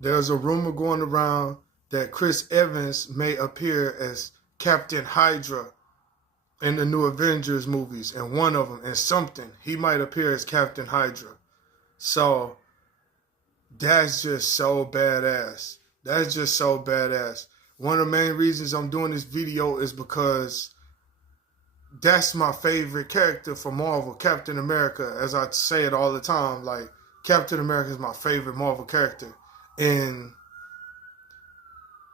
There's a rumor going around that Chris Evans may appear as Captain Hydra in the new Avengers movies, and one of them, and something, he might appear as Captain Hydra. So that's just so badass. That's just so badass. One of the main reasons I'm doing this video is because that's my favorite character from Marvel, Captain America. As I say it all the time, like, Captain America is my favorite Marvel character. And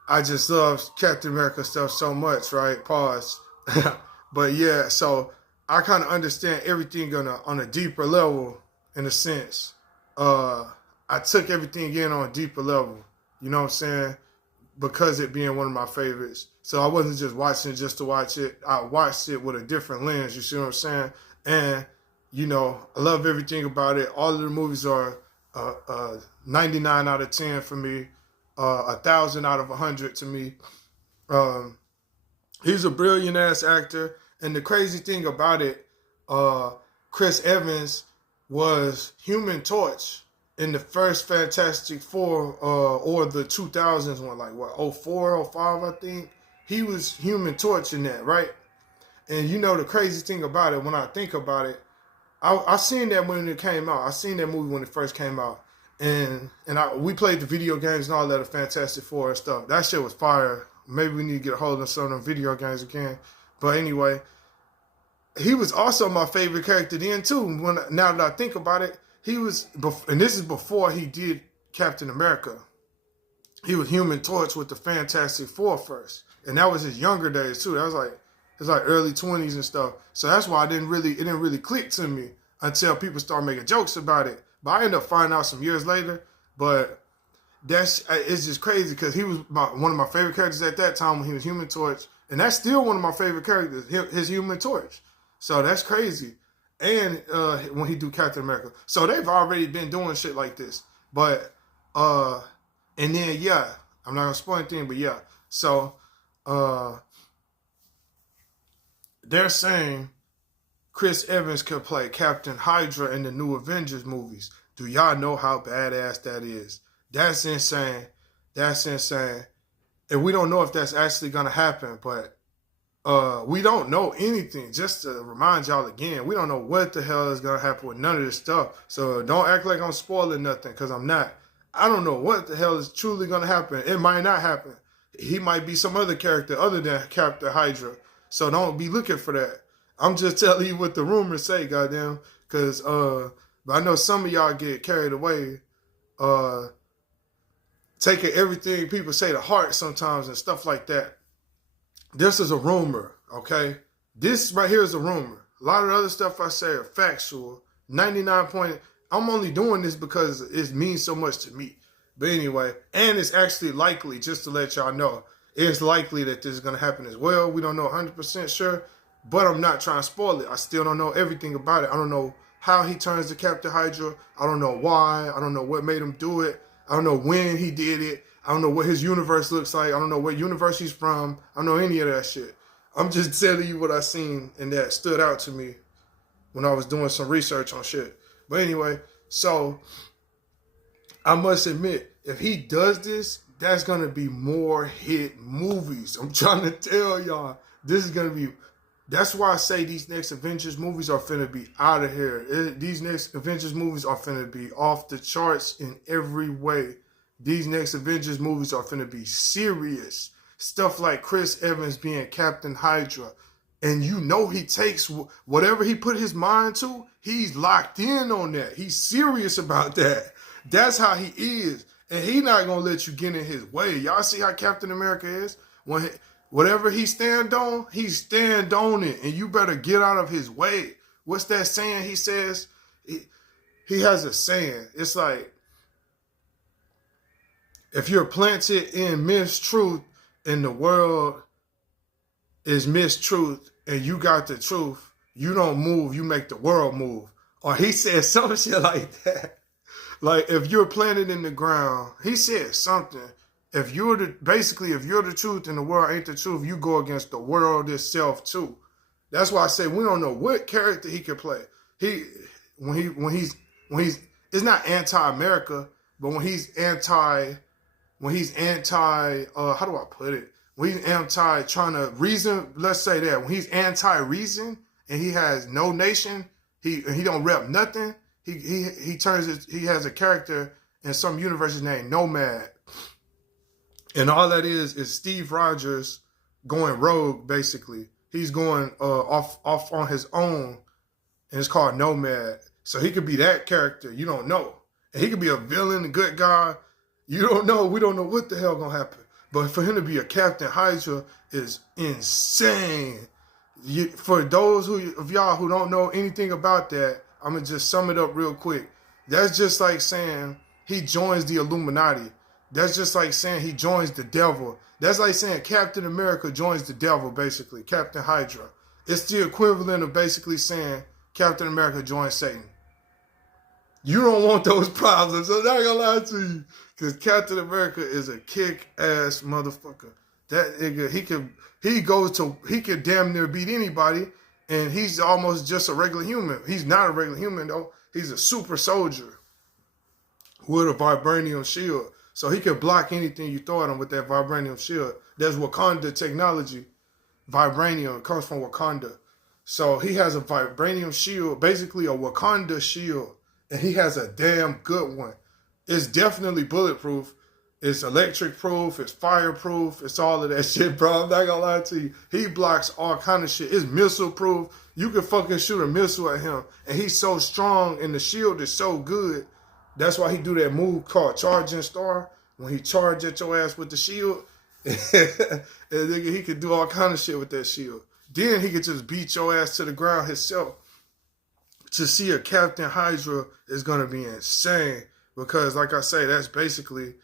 I just love Captain America stuff so much, right? Pause. But yeah, so I kind of understand everything on a deeper level, in a sense. I took everything in on a deeper level, you know what I'm saying? Because it being one of my favorites. So I wasn't just watching it just to watch it. I watched it with a different lens, you see what I'm saying? And, you know, I love everything about it. All of the movies are 99 out of 10 for me, 1,000 out of 100 to me. He's a brilliant ass actor, and the crazy thing about it, Chris Evans was Human Torch in the first Fantastic Four, or the 2000s one, like what, 04, 05, I think. He was Human Torch in that, right? And you know the crazy thing about it, when I think about it, I seen that when it came out. I seen that movie when it first came out. And we played the video games and all that of Fantastic Four and stuff. That shit was fire. Maybe we need to get a hold of some of them video games again. But anyway, he was also my favorite character then too. Now that I think about it, he was, and this is before he did Captain America. He was Human Torch with the Fantastic Four first. And that was his younger days too. That was like, it's like early 20s and stuff. So that's why it didn't really click to me until people started making jokes about it. But I ended up finding out some years later. But it's just crazy because he was one of my favorite characters at that time when he was Human Torch. And that's still one of my favorite characters, his Human Torch. So that's crazy. And when he do Captain America. So they've already been doing shit like this. But, and then, yeah, I'm not going to spoil anything, but yeah. So, they're saying Chris Evans could play Captain Hydra in the new Avengers movies. Do y'all know how badass that is? That's insane. That's insane. And we don't know if that's actually going to happen, but we don't know anything. Just to remind y'all again, we don't know what the hell is going to happen with none of this stuff. So don't act like I'm spoiling nothing, because I'm not. I don't know what the hell is truly going to happen. It might not happen. He might be some other character other than Captain Hydra. So don't be looking for that. I'm just telling you what the rumors say, goddamn. Because but I know some of y'all get carried away, taking everything people say to heart sometimes and stuff like that. This is a rumor, okay? This right here is a rumor. A lot of the other stuff I say are factual. 99 point. I'm only doing this because it means so much to me. But anyway, and it's actually likely, just to let y'all know, it's likely that this is going to happen as well. We don't know 100% sure, but I'm not trying to spoil it. I still don't know everything about it. I don't know how he turns to Captain Hydra. I don't know why. I don't know what made him do it. I don't know when he did it. I don't know what his universe looks like. I don't know what universe he's from. I don't know any of that shit. I'm just telling you what I seen and that stood out to me when I was doing some research on shit. But anyway, so I must admit, if he does this, that's going to be more hit movies. I'm trying to tell y'all, this is going to be, that's why I say these next Avengers movies are finna be out of here. These next Avengers movies are finna be off the charts in every way. These next Avengers movies are finna be serious. Stuff like Chris Evans being Captain Hydra. And you know he takes whatever he put his mind to, he's locked in on that. He's serious about that. That's how he is. And he not going to let you get in his way. Y'all see how Captain America is? Whatever he stand on it. And you better get out of his way. What's that saying he says? He has a saying. It's like, if you're planted in mistruth and the world is mistruth and you got the truth, you don't move, you make the world move. Or he said some shit like that. Like, if you're planted in the ground, he said something. If you're the truth and the world ain't the truth, you go against the world itself too. That's why I say we don't know what character he could play. When he's it's not anti-America, but when he's anti when he's anti, how do I put it? When he's anti trying to reason, let's say that. When he's anti-reason and he has no nation, he don't rep nothing, he has a character in some universes named Nomad. And all that is Steve Rogers going rogue, basically. He's going off on his own, and it's called Nomad. So he could be that character. You don't know. And he could be a villain, a good guy. You don't know. We don't know what the hell gonna happen. But for him to be a Captain Hydra is insane. For those of y'all who don't know anything about that, I'm gonna just sum it up real quick. That's just like saying he joins the Illuminati. That's just like saying he joins the devil. That's like saying Captain America joins the devil, basically. Captain Hydra. It's the equivalent of basically saying Captain America joins Satan. You don't want those problems. I'm not gonna lie to you. Because Captain America is a kick-ass motherfucker. That nigga, he could damn near beat anybody, and he's almost just a regular human. He's not a regular human, though. He's a super soldier with a vibranium shield. So he can block anything you throw at him with that vibranium shield. That's Wakanda technology. Vibranium comes from Wakanda. So he has a vibranium shield, basically a Wakanda shield. And he has a damn good one. It's definitely bulletproof. It's electric proof. It's fireproof. It's all of that shit, bro. I'm not gonna lie to you. He blocks all kind of shit. It's missile proof. You can fucking shoot a missile at him. And he's so strong and the shield is so good. That's why he do that move called Charging Star. When he charge at your ass with the shield, and nigga, he could do all kind of shit with that shield. Then he could just beat your ass to the ground himself. To see a Captain Hydra is going to be insane. Because, like I say, that's basically...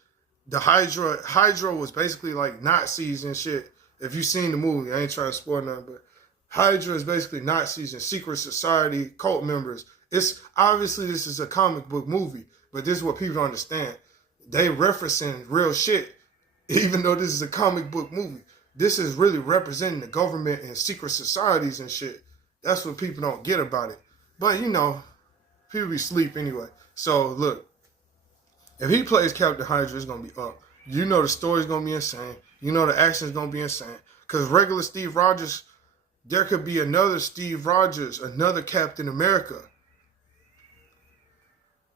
The Hydra was basically like Nazis and shit. If you've seen the movie, I ain't trying to spoil nothing, but Hydra is basically Nazis and secret society cult members. It's obviously this is a comic book movie, but this is what people don't understand. They referencing real shit, even though this is a comic book movie. This is really representing the government and secret societies and shit. That's what people don't get about it. But, you know, people be asleep anyway. So, look. If he plays Captain Hydra, it's going to be up. You know the story's going to be insane. You know the action's going to be insane. Because regular Steve Rogers, there could be another Steve Rogers, another Captain America.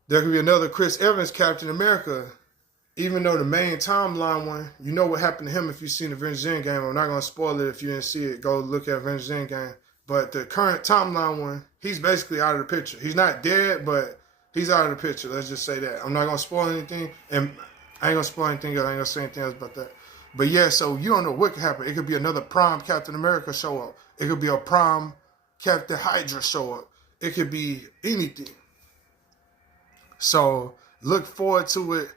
There could be another Chris Evans Captain America. Even though the main timeline one, you know what happened to him if you've seen Avengers Endgame. I'm not going to spoil it if you didn't see it. Go look at Avengers Endgame. But the current timeline one, he's basically out of the picture. He's not dead, but... he's out of the picture. Let's just say that. I'm not going to spoil anything. And I ain't going to spoil anything else. I ain't going to say anything else about that. But yeah, so you don't know what could happen. It could be another Prime Captain America show up. It could be a Prime Captain Hydra show up. It could be anything. So look forward to it.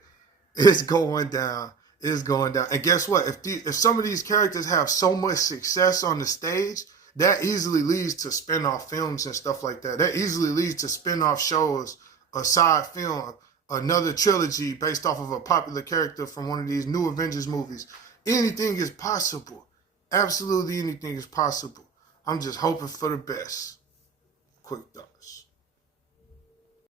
It's going down. It's going down. And guess what? If some of these characters have so much success on the stage, that easily leads to spin-off films and stuff like that. That easily leads to spin-off shows, a side film, another trilogy based off of a popular character from one of these new Avengers movies. Anything is possible. Absolutely anything is possible. I'm just hoping for the best. Quick thought.